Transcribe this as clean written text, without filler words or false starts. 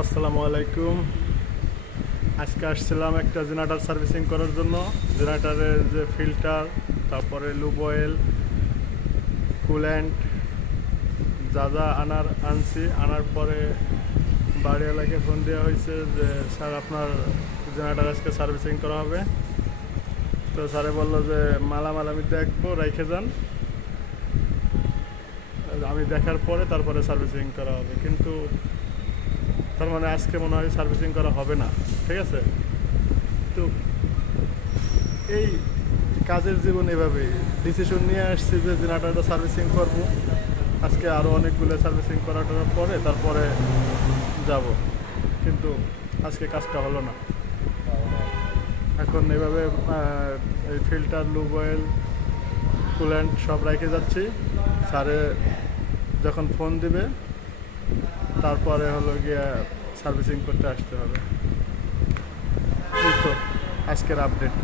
আসসালামু আলাইকুম। আজকে আসছিলাম একটা জেনারেটর সার্ভিসিং করার জন্য। জেনারেটরের যে ফিল্টার, তারপরে লুব অয়েল, কুল্যান্ট যা যা আনার পরে বাড়িওয়ালাকে ফোন দেওয়া হয়েছে যে স্যার আপনার জেনারেটর আজকে সার্ভিসিং করা হবে। তো স্যারে বললো যে মালামাল আমি দেখবো, রেখে যান, আমি দেখার পরে তারপরে সার্ভিসিং করা হবে। কিন্তু তার মানে আজকে মনে হয় সার্ভিসিং করা হবে না। ঠিক আছে, তো এই কাজের জীবন এভাবেই ডিসিশন নিয়ে আসছি যে জেনারেটরটা সার্ভিসিং করব। আজকে আরও অনেকগুলো সার্ভিসিং করার পরে তারপরে যাব, কিন্তু আজকে কাজটা হলো না। এখন এভাবে এই ফিল্টার, লুব অয়েল, কুল্যান্ট সব রেখে যাচ্ছি। স্যারে যখন ফোন দিবে তারপরে হলো গিয়ে সার্ভিসিং করতে আসতে হবে। এই তো আজকের আপডেট।